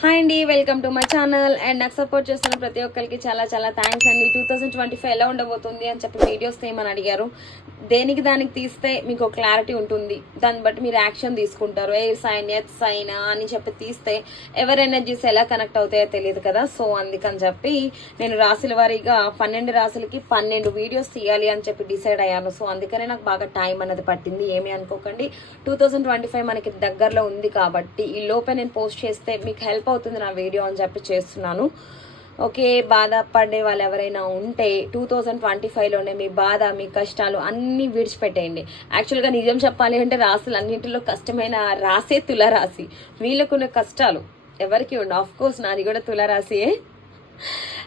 Hi అండి welcome to my channel. And నాకు support చేస్తున్న ప్రతి ఒక్కరికి చాలా చాలా థ్యాంక్స్ అండి. టూ థౌసండ్ ట్వంటీ ఫైవ్ ఎలా ఉండబోతుంది అని చెప్పి వీడియోస్ తీయమని అడిగారు. దేనికి దానికి తీస్తే మీకు ఒక క్లారిటీ ఉంటుంది. దాన్ని బట్టి మీరు యాక్షన్ తీసుకుంటారు. ఏ సైన్ ఎత్ సైన్ అని చెప్పి తీస్తే ఎవరి ఎనర్జీస్ ఎలా కనెక్ట్ అవుతాయో తెలియదు కదా. సో అందుకని చెప్పి నేను రాశుల వారీగా పన్నెండు రాశులకి పన్నెండు వీడియోస్ తీయాలి అని చెప్పి డిసైడ్ అయ్యాను. సో అందుకనే నాకు బాగా టైం అనేది పట్టింది. ఏమీ అనుకోకండి. టూ థౌసండ్ ట్వంటీ ఫైవ్ మనకి దగ్గరలో ఉంది కాబట్టి ఈ లోపే నేను పోస్ట్ చేస్తే మీకు హెల్ప్ అవుతుంది నా వీడియో అని చెప్పి చేస్తున్నాను. ఓకే బాధపడే వాళ్ళు ఎవరైనా ఉంటే టూ థౌజండ్ ట్వంటీ ఫైవ్లోనే మీ బాధ మీ కష్టాలు అన్నీ విడిచిపెట్టేయండి. యాక్చువల్గా నిజం చెప్పాలి అంటే రాసులు అన్నింటిలో కష్టమైన రాసే తులరాశి. వీళ్ళకున్న కష్టాలు ఎవరికి ఉండు? ఆఫ్ కోర్స్ నాది కూడా తులరాశియే.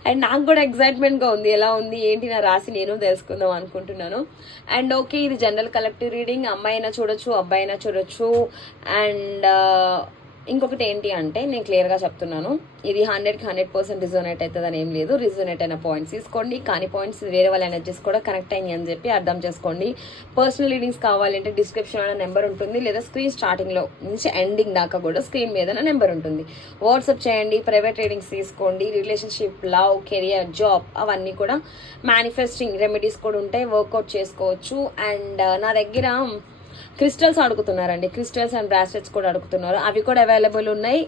అండ్ నాకు కూడా ఎగ్జైట్మెంట్గా ఉంది. ఎలా ఉంది? ఏంటి నా రాసి నేను తెలుసుకుందాం అనుకుంటున్నాను. అండ్ ఓకే ఇది జనరల్ కలెక్టివ్ రీడింగ్ అమ్మాయి అయినా చూడొచ్చు అబ్బాయి అయినా చూడొచ్చు. అండ్ ఇంకొకటి ఏంటి అంటే నేను క్లియర్గా చెప్తున్నాను. ఇది హండ్రెడ్కి హండ్రెడ్ పర్సెంట్ రిజోనేట్ అవుతుంది అని ఏం లేదు. రిజోనేట్ అయిన పాయింట్స్ తీసుకోండి. కానీ పాయింట్స్ వేరే వాళ్ళ ఎనర్జీస్ కూడా కనెక్ట్ అయినాయి అని చెప్పి అర్థం చేసుకోండి. పర్సనల్ రీడింగ్స్ కావాలంటే డిస్క్రిప్షన్ అనే నెంబర్ ఉంటుంది. లేదా స్క్రీన్ స్టార్టింగ్లో నుంచి ఎండింగ్ దాకా కూడా స్క్రీన్ మీద నెంబర్ ఉంటుంది. వాట్సాప్ చేయండి. ప్రైవేట్ రీడింగ్స్ తీసుకోండి. రిలేషన్షిప్ లవ్ కెరియర్ జాబ్ అవన్నీ కూడా మేనిఫెస్టింగ్ రెమెడీస్ కూడా ఉంటాయి. వర్కౌట్ చేసుకోవచ్చు. అండ్ uh, నా దగ్గర క్రిస్టల్స్ అడుగుతున్నారండి. క్రిస్టల్స్ అండ్ బ్రాస్లెట్స్ కూడా అడుగుతున్నారు. అవి కూడా అవైలబుల్ ఉన్నాయి.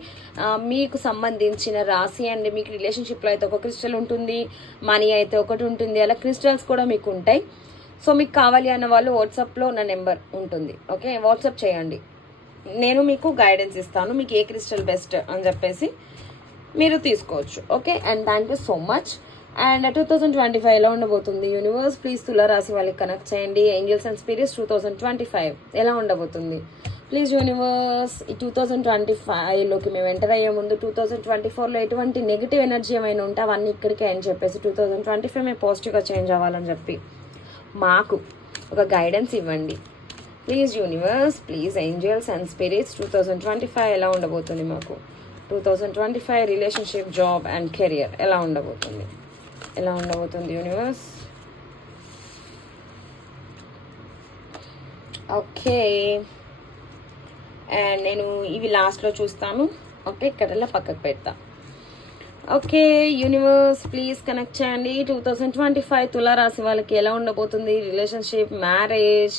మీకు సంబంధించిన రాశి అండ్ మీకు రిలేషన్షిప్లో అయితే ఒక క్రిస్టల్ ఉంటుంది మనీ అయితే ఒకటి ఉంటుంది అలా క్రిస్టల్స్ కూడా మీకు ఉంటాయి. సో మీకు కావాలి అన్న వాళ్ళు వాట్సాప్లో నా నెంబర్ ఉంటుంది. ఓకే? వాట్సాప్ చేయండి. నేను మీకు గైడెన్స్ ఇస్తాను. మీకు ఏ క్రిస్టల్ బెస్ట్ అని చెప్పేసి మీరు తీసుకోవచ్చు. Okay? And thank you so much. And two thousand twenty ఫైవ్లో ఉండబోతుంది. యూనివర్స్ ప్లీజ్ తులారాశి వాళ్ళకి కనెక్ట్ చేయండి. Angels and spirits two thousand twenty five ఎలా ఉండబోతుంది? ప్లీజ్ యూనివర్స్ ఈ టూ థౌసండ్ ట్వంటీ ఫైవ్లోకి మేము ఎంటర్ అయ్యే ముందు టూ థౌసండ్ ట్వంటీ ఫోర్లో ఎటువంటి నెగిటివ్ ఎనర్జీ ఏమైనా ఉంటే అవన్నీ ఇక్కడికే అని చెప్పేసి టూ థౌసండ్ ట్వంటీ ఫైవ్ మేము పాజిటివ్గా చేంజ్ అవ్వాలని చెప్పి మాకు ఒక గైడెన్స్ ఇవ్వండి. Please universe please angels and spirits two thousand twenty five ఎలా ఉండబోతుంది మాకు? Two thousand twenty five relationship job and career ఎలా ఉండబోతుంది? ఎలా ఉండబోతుంది యూనివర్స్ ఓకే అండ్ నేను ఇవి లాస్ట్లో చూస్తాను. ఓకే ఇక్కడల్లా పక్కకు పెడతా. ఓకే యూనివర్స్ ప్లీజ్ కనెక్ట్ చేయండి. టూ థౌజండ్ ట్వంటీ ఫైవ్ తులారాశి వాళ్ళకి ఎలా ఉండబోతుంది? Relationship marriage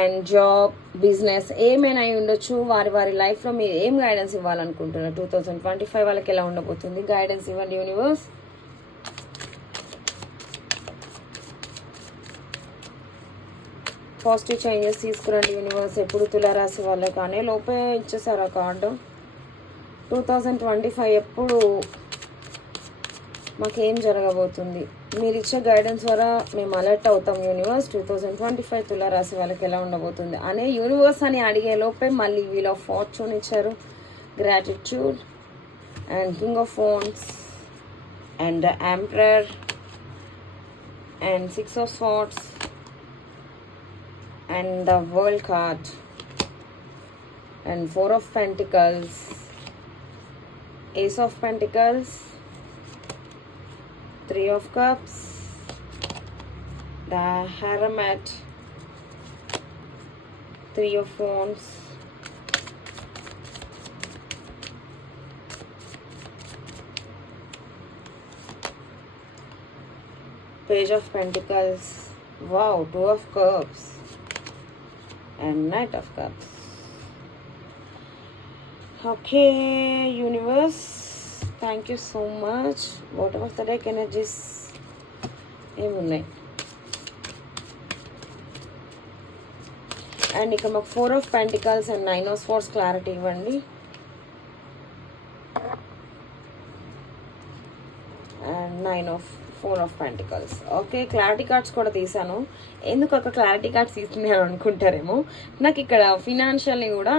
and job business ఏమైనా అయి ఉండొచ్చు? వారి వారి లైఫ్లో మీరు ఏం గైడెన్స్ ఇవ్వాలనుకుంటున్నారు? టూ థౌజండ్ ట్వంటీ ఫైవ్ వాళ్ళకి ఎలా ఉండబోతుంది? గైడెన్స్ ఇవ్వండి యూనివర్స్ పాజిటివ్ చేంజెస్ తీసుకురండి యూనివర్స్ ఎప్పుడు తులారాశి వాళ్ళకి కానీ. లోపే ఇచ్చేసారు ఆ card two thousand twenty five ఎప్పుడు మాకేం జరగబోతుంది? మీరు ఇచ్చే గైడెన్స్ ద్వారా మేము అలర్ట్ అవుతాం. Universe two thousand twenty five తులారాశి వాళ్ళకి ఎలా ఉండబోతుంది? అనే యూనివర్స్ అని అడిగే లోపే మళ్ళీ వీల్ ఆఫ్ ఫార్చ్యూన్ ఇచ్చారు. Gratitude and king of phones and emperor and six of swords and the world card. And four of pentacles. Ace of pentacles. Three of cups. The hermit three of wands. Page of pentacles. Wow two of cups and knight of cups okay universe thank you so much what of the deck energies ఏమున్నాయి and ఇక మాకు four of pentacles and nine of swords clarity ఇవ్వండి and nine of four of pentacles okay clarity cards కూడా తీసాను ఎందుకు ఒక clarity cards తీసుకున్నాను అనుకుంటారేమో. నాకు ఇక్కడ ఫినాన్షియల్లీ కూడా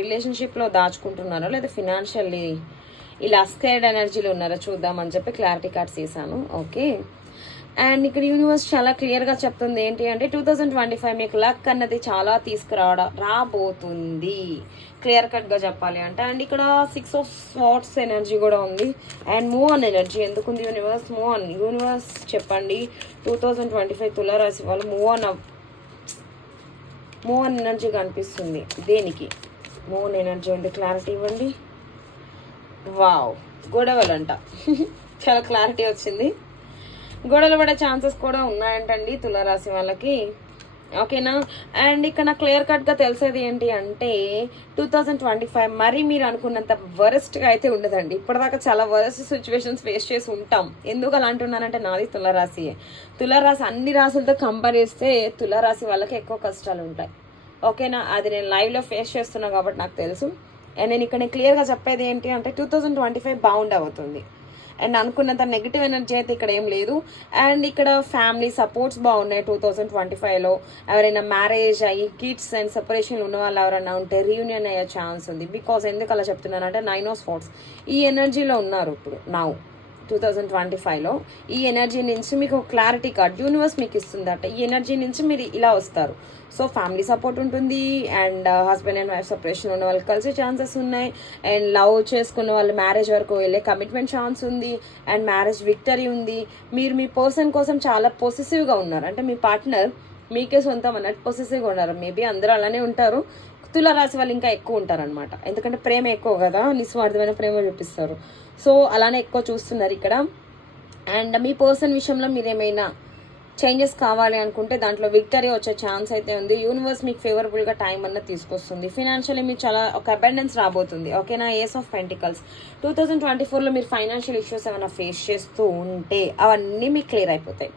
రిలేషన్షిప్లో దాచుకుంటున్నారో లేదా ఫినాన్షియల్లీ ఇలా స్కేర్డ్ ఎనర్జీలో ఉన్నారా చూద్దామని చెప్పి క్లారిటీ కార్డ్స్ వేసాను ఓకే అండ్ ఇక్కడ యూనివర్స్ చాలా క్లియర్గా చెప్తుంది ఏంటి అంటే టూ థౌజండ్ ట్వంటీ ఫైవ్ మీకు లక్ అన్నది చాలా తీసుకురావడం రాబోతుంది. క్లియర్ కట్గా చెప్పాలి అంటే. అండ్ ఇక్కడ సిక్స్ ఆఫ్ స్వాట్స్ ఎనర్జీ కూడా ఉంది. అండ్ మూవ్ ఆన్ ఎనర్జీ ఎందుకుంది యూనివర్స్ మూవ్ ఆన్ యూనివర్స్ చెప్పండి. టూ థౌజండ్ ట్వంటీ ఫైవ్ తులారాశి వాళ్ళు move on move on energy కనిపిస్తుంది దేనికి? మూవ్ ఆన్ ఎనర్జీ ఉంది క్లారిటీ ఇవ్వండి. వావ్. గొడవలు అంట చాలా క్లారిటీ వచ్చింది. గొడవలు పడే ఛాన్సెస్ కూడా ఉన్నాయంటండి తులారాశి వాళ్ళకి. ఓకేనా? అండ్ ఇక్కడ నాకు క్లియర్ కట్గా తెలిసేది ఏంటి అంటే టూ థౌజండ్ ట్వంటీ ఫైవ్ మరీ మీరు అనుకున్నంత వరస్ట్గా అయితే ఉండదండి. ఇప్పటిదాకా చాలా వరస్ట్ సిచ్యువేషన్స్ ఫేస్ చేసి ఉంటాం. ఎందుకు అలా అంటున్నానంటే నాది తులారాశి తులారాశి అన్ని రాశులతో కంపేర్ చేస్తే తులారాశి వాళ్ళకి ఎక్కువ కష్టాలు ఉంటాయి. ఓకేనా? అది నేను లైవ్లో ఫేస్ చేస్తున్నా కాబట్టి నాకు తెలుసు. అండ్ నేను ఇక్కడ క్లియర్గా చెప్పేది ఏంటి అంటే టూ థౌజండ్ ట్వంటీ ఫైవ్ బాగుండబోతుంది అండ్ అనుకున్నంత నెగిటివ్ ఎనర్జీ అయితే ఇక్కడ ఏం లేదు. అండ్ ఇక్కడ ఫ్యామిలీ సపోర్ట్స్ బాగున్నాయి టూ థౌజండ్ ట్వంటీ ఫైవ్లో ఎవరైనా మ్యారేజ్ అయ్యి కిడ్స్ అండ్ సెపరేషన్ ఉన్న వాళ్ళు ఎవరైనా ఉంటే రీయూనియన్ అయ్యే ఛాన్స్ ఉంది. బికాస్ ఎందుకు అలా చెప్తున్నానంటే నైన్ ఆఫ్ స్పోర్ట్స్ ఈ ఎనర్జీలో ఉన్నారు ఇప్పుడు నౌ టూ థౌజండ్ ట్వంటీ ఫైవ్లో ఈ ఎనర్జీ నుంచి మీకు క్లారిటీ కార్డ్ యూనివర్స్ మీకు ఇస్తుందట. ఈ ఎనర్జీ నుంచి మీరు ఇలా వస్తారు. సో ఫ్యామిలీ సపోర్ట్ ఉంటుంది and husband and wife separation ఉన్న వాళ్ళు కలిసే ఛాన్సెస్ ఉన్నాయి. అండ్ లవ్ చేసుకున్న వాళ్ళు మ్యారేజ్ వరకు వెళ్ళే కమిట్మెంట్ ఛాన్స్ ఉంది. అండ్ మ్యారేజ్ విక్టరీ ఉంది. మీరు మీ పర్సన్ కోసం చాలా పొసెసివ్గా ఉన్నారు. అంటే మీ పార్ట్నర్ మీకే సొంతం అన్నట్టు పొసెసివ్గా ఉన్నారు. మేబీ అందరూ అలానే ఉంటారు. తులారాశి వాళ్ళు ఇంకా ఎక్కువ ఉంటారనమాట ఎందుకంటే ప్రేమ ఎక్కువ కదా నిస్వార్థమైన ప్రేమ చూపిస్తారు. సో అలానే ఎక్కువ చూస్తున్నారు ఇక్కడ. అండ్ మీ పర్సన్ విషయంలో మీరు ఏమైనా చేంజెస్ కావాలి అనుకుంటే దాంట్లో విక్టరీ వచ్చే ఛాన్స్ అయితే ఉంది. యూనివర్స్ మీకు ఫేవరబుల్గా టైం అన్న తీసుకొస్తుంది. ఫినాన్షియలీ మీకు చాలా ఒక అబెండెన్స్ రాబోతుంది. ఓకేనా? Ace of pentacles. Two thousand twenty ఫోర్లో మీరు ఫైనాన్షియల్ ఇష్యూస్ ఏమైనా ఫేస్ చేస్తూ ఉంటే అవన్నీ మీకు క్లియర్ అయిపోతాయి.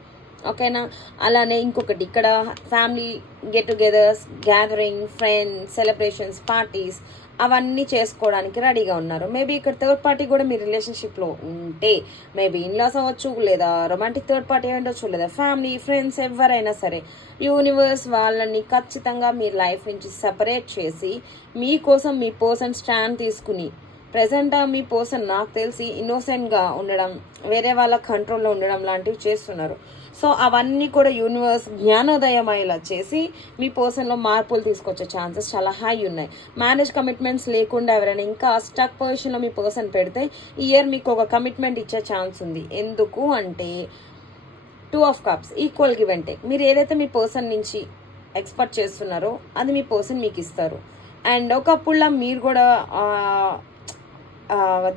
ఓకేనా? అలానే ఇంకొకటి ఇక్కడ family get togethers gathering friends celebrations parties అవన్నీ చేసుకోవడానికి రెడీగా ఉన్నారు. మేబీ ఇక్కడ థర్డ్ పార్టీ కూడా మీ రిలేషన్షిప్లో ఉంటే మేబీ ఇన్లాస్ అవ్వచ్చు లేదా రొమాంటిక్ థర్డ్ పార్టీ ఉండొచ్చు లేదా ఫ్యామిలీ ఫ్రెండ్స్ ఎవరైనా సరే యూనివర్స్ వాళ్ళని ఖచ్చితంగా మీ లైఫ్ నుంచి సపరేట్ చేసి మీకోసం మీ పర్సన్ స్టాండ్ తీసుకుని ప్రజెంట్ మీ పర్సన్ నాకు తెలిసి ఇన్నోసెంట్గా ఉండడం వేరే వాళ్ళ కంట్రోల్లో ఉండడం లాంటివి చేస్తున్నారు. సో అవన్నీ కూడా యూనివర్స్ జ్ఞానోదయం అయ్యేలా చేసి మీ పర్సన్లో మార్పులు తీసుకొచ్చే ఛాన్సెస్ చాలా హై ఉన్నాయి. మ్యారేజ్ కమిట్మెంట్స్ లేకుండా ఎవరైనా ఇంకా స్టక్ పొజిషన్లో మీ పర్సన్ పెడితే ఈ ఇయర్ మీకు ఒక కమిట్మెంట్ ఇచ్చే ఛాన్స్ ఉంది. ఎందుకు అంటే two of cups equal give and take మీరు ఏదైతే మీ పర్సన్ నుంచి ఎక్స్పెక్ట్ చేస్తున్నారో అది మీ పర్సన్ మీకు ఇస్తారు. అండ్ ఒకప్పుడులా మీరు కూడా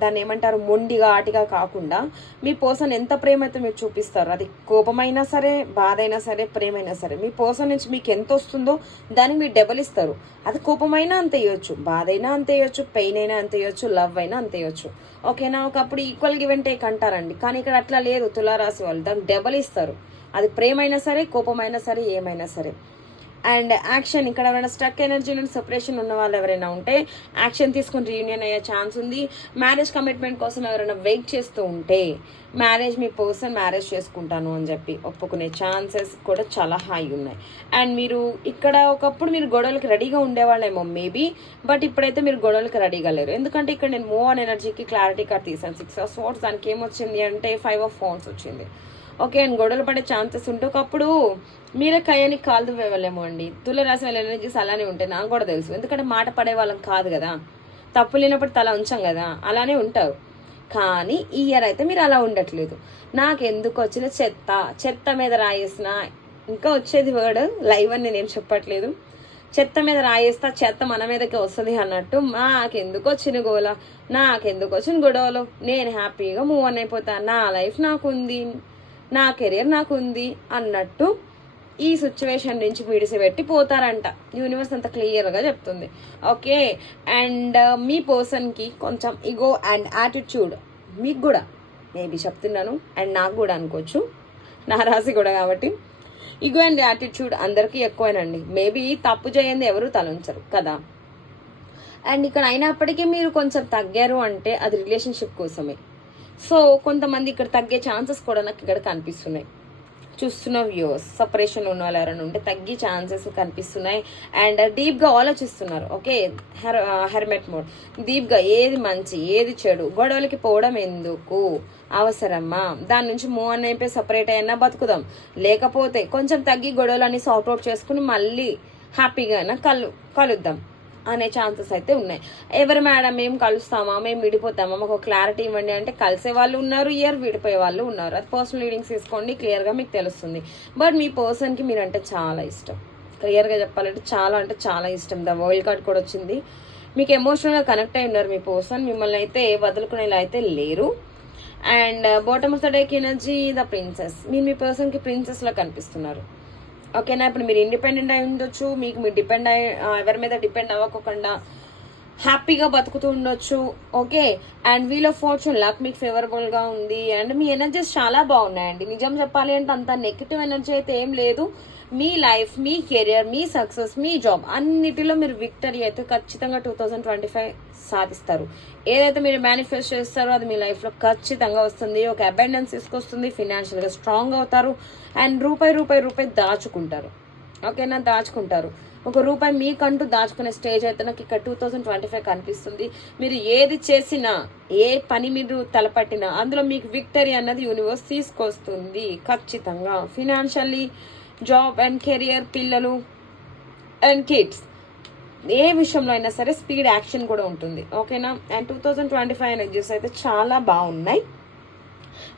దాన్ని ఏమంటారు మొండిగా ఆటిగా కాకుండా మీ పర్సన్ ఎంత ప్రేమ అయితే మీరు చూపిస్తారు అది కోపమైనా సరే బాధ అయినా సరే ప్రేమ అయినా సరే మీ పర్సన్ నుంచి మీకు ఎంత వస్తుందో దానికి మీరు డబల్ ఇస్తారు. అది కోపమైనా అంత ఇవ్వచ్చు బాధ అయినా అంత ఇవ్వచ్చు పెయిన్ అయినా అంత ఇవ్వచ్చు లవ్ అయినా అంత ఇవ్వచ్చు ఓకేనా ఒకప్పుడు ఈక్వల్ గివెన్ టేక్ అంటారండి. కానీ ఇక్కడ అట్లా లేదు తులారాశి వాళ్ళు దానికి డబల్ ఇస్తారు. అది ప్రేమైనా సరే కోపమైనా సరే ఏమైనా సరే. అండ్ యాక్షన్ ఇక్కడ ఎవరైనా స్టక్ ఎనర్జీ నుండి సెపరేషన్ ఉన్న వాళ్ళు ఎవరైనా ఉంటే యాక్షన్ తీసుకుని రీయూనియన్ అయ్యే ఛాన్స్ ఉంది. మ్యారేజ్ కమిట్మెంట్ కోసం ఎవరైనా వెయిట్ చేస్తూ ఉంటే మ్యారేజ్ మీ పర్సన్ మ్యారేజ్ చేసుకుంటాను అని చెప్పి ఒప్పుకునే ఛాన్సెస్ కూడా చాలా హై ఉన్నాయి. అండ్ మీరు ఇక్కడ ఒకప్పుడు మీరు గొడవలకి రెడీగా ఉండేవాళ్ళేమో మేబీ బట్ ఇప్పుడైతే మీరు గొడవలకి రెడీగా లేరు. ఎందుకంటే ఇక్కడ నేను మూవ్ ఆన్ ఎనర్జీకి క్లారిటీ కార్డ్ తీసాను సిక్స్ ఆఫ్ స్పోర్ట్స్ దానికి ఏమొచ్చింది అంటే ఫైవ్ ఆఫ్ ఫోన్స్ వచ్చింది. ఓకే అండ్ గొడవలు పడే ఛాన్సెస్ ఉంటే ఒకప్పుడు మీరే కయ్యానికి కాలు దువ్వేవాళ్ళేమో అండి. తుల రాసిన వాళ్ళ ఎనర్జీస్ అలానే ఉంటాయి నాకు కూడా తెలుసు. ఎందుకంటే మాట పడే వాళ్ళం కాదు కదా. తప్పు లేనప్పుడు తల ఉంచాం కదా. అలానే ఉంటారు. కానీ ఈ ఇయర్ అయితే మీరు అలా ఉండట్లేదు. నాకు ఎందుకు వచ్చిన చెత్త? చెత్త మీద రాయేసిన ఇంకా వచ్చేది వర్డ్ లైవ్ అని నేనేం చెప్పట్లేదు. చెత్త మీద రాయేస్తా చెత్త మన మీదకి వస్తుంది అన్నట్టు నాకెందుకు వచ్చిన గోల? నాకెందుకు వచ్చిన గొడవలు? నేను హ్యాపీగా మూవ్ అన్ అయిపోతా. నా లైఫ్ నాకుంది. నా కెరీర్ నాకుంది అన్నట్టు ఈ సిచ్యువేషన్ నుంచి విడిసిపెట్టి పోతారంట. యూనివర్స్ అంత క్లియర్గా చెప్తుంది. ఓకే? అండ్ uh, మీ పర్సన్కి కొంచెం ఇగో అండ్ యాటిట్యూడ్ మీకు కూడా మేబీ చెప్తున్నాను అండ్ నాకు కూడా అనుకోవచ్చు. నా రాశి కూడా కాబట్టి. ఇగో అండ్ యాటిట్యూడ్ అందరికీ ఎక్కువేనండి. మేబీ తప్పు చేయంది ఎవరు తలంచరు కదా? అండ్ ఇక్కడ అయినప్పటికీ మీరు కొంచెం తగ్గారు అంటే అది రిలేషన్షిప్ కోసమే. సో కొంతమంది ఇక్కడ తగ్గే ఛాన్సెస్ కూడా నాకు ఇక్కడ కనిపిస్తున్నాయి. చూస్తున్న వ్యూస్ సపరేషన్ ఉన్న వాళ్ళు ఎవరైనా ఉంటే తగ్గే ఛాన్సెస్ కనిపిస్తున్నాయి. అండ్ డీప్గా uh, ఆలోచిస్తున్నారు. Okay her uh, hermit mode. డీప్గా ఏది మంచి ఏది చెడు? గొడవలకి పోవడం ఎందుకు? అవసరమా? దాని నుంచి మూవ్ అని అయిపోయి సపరేట్ అయినా బతుకుదాం. లేకపోతే కొంచెం తగ్గి గొడవలన్నీ అన్ని సార్ట్అవుట్ చేసుకుని మళ్ళీ హ్యాపీగా అయినా కలు కలుద్దాం. అనే ఛాన్సెస్ అయితే ఉన్నాయి. ఎవరు మేడం మేము కలుస్తామా? మేము విడిపోతామా? మాకు క్లారిటీ ఇవ్వండి అంటే కలిసే వాళ్ళు ఉన్నారు ఇయర్ విడిపోయే వాళ్ళు ఉన్నారు. అది పర్సనల్ రీడింగ్స్ తీసుకోండి క్లియర్గా మీకు తెలుస్తుంది. బట్ మీ పర్సన్కి మీరంటే చాలా ఇష్టం. క్లియర్గా చెప్పాలంటే చాలా అంటే చాలా ఇష్టం. ద వరల్డ్ కార్డ్ కూడా వచ్చింది. మీకు ఎమోషనల్గా కనెక్ట్ అయి ఉన్నారు మీ పర్సన్ మిమ్మల్ని అయితే వదులుకునేలా అయితే లేరు. And bottom of the deck energy the princess మీరు మీ పర్సన్కి ప్రిన్సెస్లా కనిపిస్తున్నారు. ఓకేనా? ఇప్పుడు మీరు ఇండిపెండెంట్ అయి ఉండొచ్చు మీకు మీరు డిపెండ్ అయి ఎవరి మీద డిపెండ్ అవ్వకుండా హ్యాపీగా బతుకుతూ ఉండొచ్చు. Okay? And wheel of fortune luck మీకు ఫేవరబుల్గా ఉంది. అండ్ మీ ఎనర్జీస్ చాలా బాగున్నాయండి. నిజం చెప్పాలి అంటే అంత నెగిటివ్ ఎనర్జీ అయితే ఏం లేదు. మీ లైఫ్ మీ కెరియర్ మీ సక్సెస్ మీ జాబ్ అన్నిటిలో మీరు విక్టరీ అయితే ఖచ్చితంగా టూ థౌజండ్ ట్వంటీ ఫైవ్ సాధిస్తారు. ఏదైతే మీరు మేనిఫెస్ట్ చేస్తారో అది మీ లైఫ్లో ఖచ్చితంగా వస్తుంది. ఒక అబెండెన్స్ తీసుకొస్తుంది. ఫినాన్షియల్గా స్ట్రాంగ్ అవుతారు. అండ్ రూపాయి రూపాయి రూపాయి దాచుకుంటారు. ఓకేనా? దాచుకుంటారు. ఒక రూపాయి మీకంటూ దాచుకునే స్టేజ్ అయితే నాకు ఇక్కడ టూ థౌజండ్ ట్వంటీ ఫైవ్ కనిపిస్తుంది. మీరు ఏది చేసినా ఏ పని మీరు తలపట్టినా అందులో మీకు విక్టరీ అన్నది యూనివర్స్ తీసుకొస్తుంది. ఖచ్చితంగా. ఫినాన్షియల్లీ జాబ్ అండ్ కెరియర్ పిల్లలు అండ్ కిడ్స్. ఏ విషయంలో అయినా సరే స్పీడ్ యాక్షన్ కూడా ఉంటుంది. ఓకేనా? And two thousand twenty five energies అయితే చాలా బాగున్నాయి.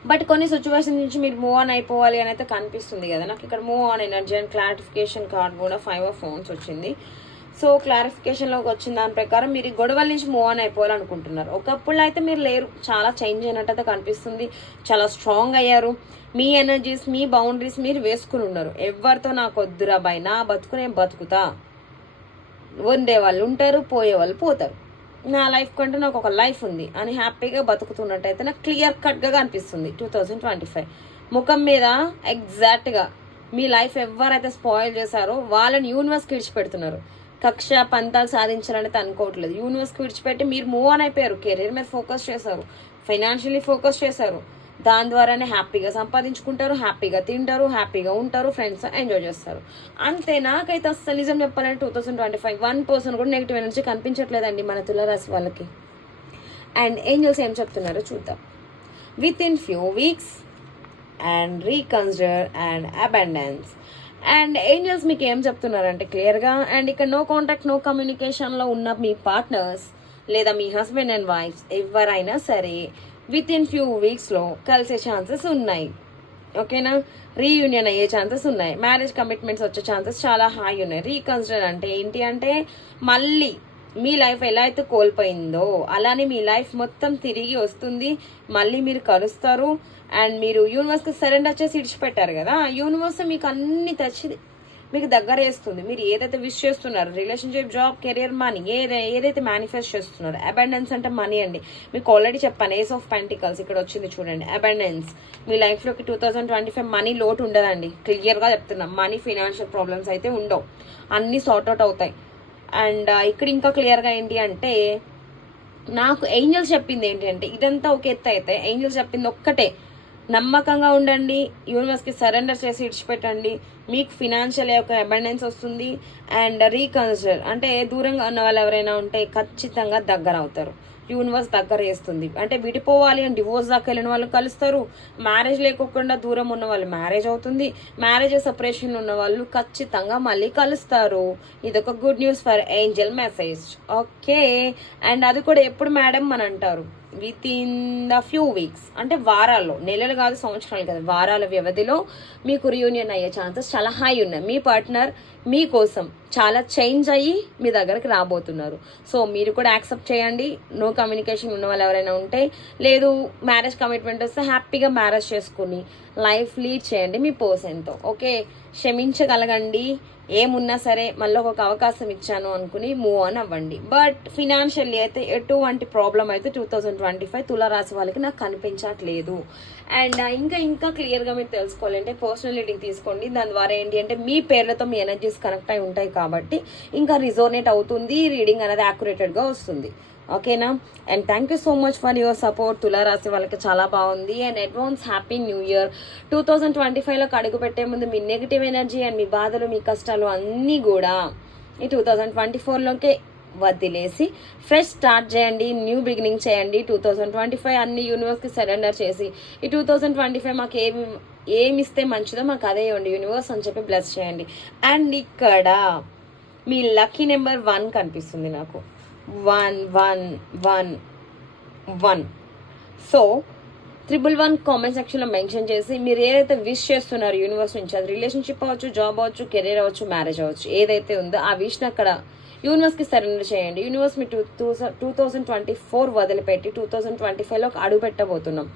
బట్ కొన్ని సిచ్యువేషన్ నుంచి మీరు మూవ్ ఆన్ అయిపోవాలి అని అయితే కనిపిస్తుంది కదా. నాకు ఇక్కడ move on energy and clarification card కూడా ఫైవ్ ఆఫ్ ఫోన్స్ వచ్చింది. సో క్లారిఫికేషన్లోకి వచ్చిన దాని ప్రకారం మీరు గొడవల నుంచి మూవ్ ఆన్ అయిపోవాలనుకుంటున్నారు. ఒకప్పుడు అయితే మీరు లేరు. చాలా చేంజ్ అయినట్టు అయితే కనిపిస్తుంది. చాలా స్ట్రాంగ్ అయ్యారు. మీ ఎనర్జీస్ మీ బౌండరీస్ మీరు వేసుకుని ఉన్నారు. ఎవరితో నాకు వద్దురా బాయ్ నా బతుకు నేను బతుకుతా. వండే వాళ్ళు ఉంటారు పోయే వాళ్ళు పోతారు. నా లైఫ్ కంటే నాకు ఒక లైఫ్ ఉంది. అని హ్యాపీగా బతుకుతున్నట్టయితే నాకు క్లియర్ కట్గా అనిపిస్తుంది టూ థౌజండ్ ట్వంటీ ఫైవ్. ముఖం మీద ఎగ్జాక్ట్గా మీ లైఫ్ ఎవరైతే స్పాయిల్ చేశారో వాళ్ళని యూనివర్స్కి విడిచిపెడుతున్నారు. కక్ష పంతాలు సాధించాలని అనుకోవట్లేదు యూనివర్స్కి విడిచిపెట్టి మీరు మూవ్ ఆన్ అయిపోయారు. కెరీర్ మీద ఫోకస్ చేశారు. ఫైనాన్షియలీ ఫోకస్ చేశారు. దాని ద్వారానే హ్యాపీగా సంపాదించుకుంటారు హ్యాపీగా తింటారు హ్యాపీగా ఉంటారు ఫ్రెండ్స్ ఎంజాయ్ చేస్తారు. అంతే నాకైతే అస్సలు నిజం చెప్పాలంటే two thousand twenty five one person కూడా నెగిటివ్ ఎనర్జీ కనిపించట్లేదండి మన తులారాశి వాళ్ళకి. అండ్ ఏంజల్స్ ఏం చెప్తున్నారో చూద్దాం. With in few weeks and reconsider and abundance and angels మీకు ఏం చెప్తున్నారంటే క్లియర్గా అండ్ ఇక్కడ నో కాంటాక్ట్ నో కమ్యూనికేషన్లో ఉన్న మీ పార్ట్నర్స్ లేదా మీ హస్బెండ్ అండ్ వైఫ్స్ ఎవరైనా సరే విత్ ఇన్ ఫ్యూ వీక్స్లో కలిసే ఛాన్సెస్ ఉన్నాయి. ఓకేనా? రీయూనియన్ అయ్యే ఛాన్సెస్ ఉన్నాయి. మ్యారేజ్ కమిట్మెంట్స్ వచ్చే ఛాన్సెస్ చాలా హై ఉన్నాయి. రీకన్సిడర్ అంటే ఏంటి అంటే మళ్ళీ మీ లైఫ్ ఎలా అయితే కోల్పోయిందో అలానే మీ లైఫ్ మొత్తం తిరిగి వస్తుంది. మళ్ళీ మీరు కలుస్తారు. అండ్ మీరు యూనివర్స్కి సరెండర్ చేసి ఇడిచిపెట్టారు కదా? యూనివర్స్ మీకు అన్ని తెచ్చి మీకు దగ్గర వేస్తుంది. మీరు ఏదైతే విష్ చేస్తున్నారు రిలేషన్షిప్ జాబ్ కెరియర్ మనీ ఏదై ఏదైతే మేనిఫెస్ట్ చేస్తున్నారు అబెండెన్స్ అంటే మనీ అండి. మీకు ఆల్రెడీ చెప్పాను ఏస్ ఆఫ్ పెంటికల్స్ ఇక్కడ వచ్చింది చూడండి. అబెండెన్స్ మీ లైఫ్లోకి two thousand twenty five money లోటు ఉండదండి. క్లియర్గా చెప్తున్నా. మనీ ఫినాన్షియల్ ప్రాబ్లమ్స్ అయితే ఉండవు. అన్నీ సార్ట్ అవుట్ అవుతాయి. అండ్ uh, ఇక్కడ ఇంకా క్లియర్గా ఏంటి అంటే నాకు ఏంజల్స్ చెప్పింది ఏంటంటే ఇదంతా ఒక ఎత్తు అయితే ఏంజల్స్ చెప్పింది ఒక్కటే. నమ్మకంగా ఉండండి యూనివర్స్కి సరెండర్ చేసి ఇడిచిపెట్టండి మీకు ఫినాన్షియల్ యొక్క అబండెన్స్ వస్తుంది అండ్ రీకన్సిడర్ అంటే దూరంగా ఉన్న వాళ్ళు ఎవరైనా ఉంటే ఖచ్చితంగా దగ్గర అవుతారు. యూనివర్స్ దగ్గర చేస్తుంది. అంటే విడిపోవాలి అని డివోర్స్ దాకా వెళ్ళిన వాళ్ళు కలుస్తారు. మ్యారేజ్ లేకోకుండా దూరం ఉన్న వాళ్ళు మ్యారేజ్ అవుతుంది. మ్యారేజ్ సపరేషన్ ఉన్న వాళ్ళు ఖచ్చితంగా మళ్ళీ కలుస్తారు. ఇది ఒక good news for angel message okay and అది కూడా ఎప్పుడు మేడం అని అంటారు. With in the few weeks అంటే వారాల్లో నెలలు కాదు సంవత్సరాలు కాదు వారాల వ్యవధిలో మీకు రియూనియన్ అయ్యే ఛాన్సెస్ చాలా హై ఉన్నాయి. మీ పార్ట్నర్ మీకోసం చాలా చేంజ్ అయ్యి మీ దగ్గరికి రాబోతున్నారు. సో మీరు కూడా యాక్సెప్ట్ చేయండి. నో కమ్యూనికేషన్ ఉన్న వాళ్ళు ఎవరైనా ఉంటే లేదు మ్యారేజ్ కమిట్మెంట్ వస్తే హ్యాపీగా మ్యారేజ్ చేసుకుని లైఫ్ లీడ్ చేయండి మీ పర్సన్తో ఓకే క్షమించగలగండి. ఏమున్నా సరే మళ్ళీ ఒక అవకాశం ఇచ్చాను అనుకుని మూవ్ ఆన్ అవ్వండి. బట్ ఫినాన్షియల్లీ అయితే ఎటువంటి ప్రాబ్లం అయితే టూ థౌజండ్ ట్వంటీ ఫైవ్ తులారాశి వాళ్ళకి నాకు కనిపించట్లేదు. అండ్ uh, ఇంకా ఇంకా క్లియర్గా మీరు తెలుసుకోవాలంటే పర్సనల్ రీడింగ్ తీసుకోండి. దాని ద్వారా ఏంటి అంటే మీ పేర్లతో మీ ఎనర్జీస్ కనెక్ట్ అయి ఉంటాయి కాబట్టి ఇంకా రిజోనేట్ అవుతుంది రీడింగ్ అనేది యాక్యురేటెడ్గా వస్తుంది. ఓకేనా and thank you so much for your support తులారాశి వాళ్ళకి చాలా బాగుంది. And advance happy new year two thousand twenty ఫైవ్లోకి అడుగు పెట్టే ముందు మీ నెగిటివ్ ఎనర్జీ అండ్ మీ బాధలు మీ కష్టాలు అన్నీ కూడా ఈ టూ థౌజండ్ ట్వంటీ ఫోర్లోకే వదిలేసి ఫ్రెష్ స్టార్ట్ చేయండి న్యూ బిగినింగ్ చేయండి. టూ థౌజండ్ ట్వంటీ ఫైవ్ అన్ని యూనివర్స్కి సరెండర్ చేసి ఈ టూ థౌజండ్ ట్వంటీ ఫైవ్ మాకు ఏమి ఏమి ఇస్తే మంచిదో మాకు అదే ఇవ్వండి. యూనివర్స్ అని చెప్పి బ్లెస్ చేయండి. అండ్ ఇక్కడ మీ లక్కీ నెంబర్ వన్ కనిపిస్తుంది నాకు. One one one one so triple one comment సెక్షన్లో మెన్షన్ చేసి మీరు ఏదైతే విష్ చేస్తున్నారు యూనివర్స్ నుంచి అది రిలేషన్షిప్ అవ్వచ్చు జాబ్ అవ్వచ్చు కెరీర్ అవ్వచ్చు మ్యారేజ్ అవ్వచ్చు ఏదైతే ఉందో ఆ విష్ని అక్కడ యూనివర్స్కి సరెండర్ చేయండి. యూనివర్స్ మీ two two two thousand twenty four వదిలిపెట్టి టూ థౌజండ్ ట్వంటీ ఫైవ్లో అడుగు పెట్టబోతున్నాం.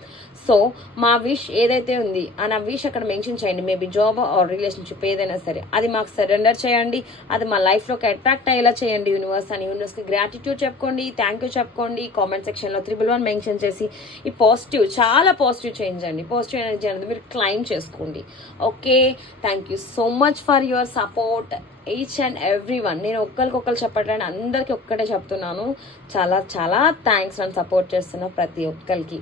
సో మా విష్ ఏదైతే ఉంది ఆ నా విష్ అక్కడ మెన్షన్ చేయండి. మేబీ జాబ్ ఆర్ రిలేషన్షిప్ ఏదైనా సరే. అది మాకు సరెండర్ చేయండి. అది మా లైఫ్లోకి అట్రాక్ట్ అయ్యేలా చేయండి యూనివర్స్. అని యూనివర్స్కి గ్రాటిట్యూడ్ చెప్పుకోండి థ్యాంక్ యూ చెప్పుకోండి. కామెంట్ సెక్షన్లో త్రిబుల్ వన్ మెన్షన్ చేసి ఈ పాజిటివ్ చాలా పాజిటివ్ చేంజ్ అండి. పాజిటివ్ ఎనర్జీ అనేది మీరు క్లైమ్ చేసుకోండి. Okay? Thank you so much for your support each and every one నేను ఒక్కరికొక్కరు చెప్పట్లేదు అందరికీ ఒక్కటే చెప్తున్నాను. చాలా చాలా థ్యాంక్స్ నన్ను సపోర్ట్ చేస్తున్న ప్రతి ఒక్కరికి.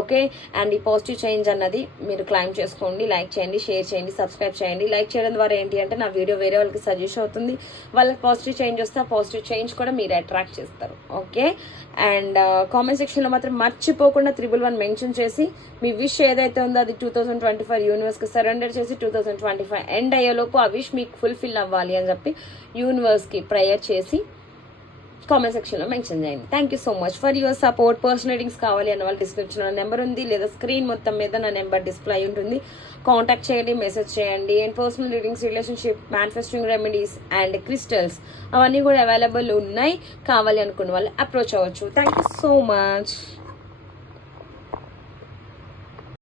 ఓకే? అండ్ ఈ పాజిటివ్ చేంజ్ అన్నది మీరు క్లైమ్ చేసుకోండి లైక్ చేయండి షేర్ చేయండి సబ్స్క్రైబ్ చేయండి. లైక్ చేయడం ద్వారా ఏంటి అంటే నా వీడియో వేరే వాళ్ళకి సజెస్ట్ అవుతుంది. వాళ్ళకి పాజిటివ్ చేంజ్ వస్తే ఆ పాజిటివ్ చేంజ్ కూడా మీరు అట్రాక్ట్ చేస్తారు. ఓకే? అండ్ కామెంట్ సెక్షన్లో మాత్రం మర్చిపోకుండా త్రిబుల్ వన్ మెన్షన్ చేసి మీ విష్ ఏదైతే ఉందో అది టూ థౌసండ్ ట్వంటీ ఫైవ్ యూనివర్స్కి సరెండర్ చేసి two thousand twenty five end అయ్యేలోపు ఆ విష్ మీకు ఫుల్ఫిల్ అవ్వాలి అని చెప్పి యూనివర్స్కి ప్రేయర్ చేసి కామెంట్ సెక్షన్లో మెన్షన్ చేయండి. Thank you so much for your support personal readings కావాలి అన్న వాళ్ళు డిస్క్రిప్షన్లో నెంబర్ ఉంది లేదా స్క్రీన్ మొత్తం మీద నా నెంబర్ డిస్ప్లే అయి ఉంటుంది. కాంటాక్ట్ చేయండి మెసేజ్ చేయండి. And personal readings relationship manifesting remedies and crystals అవన్నీ కూడా అవైలబుల్ ఉన్నాయి. కావాలి అనుకున్న వాళ్ళు అప్రోచ్ అవ్వచ్చు. Thank you so much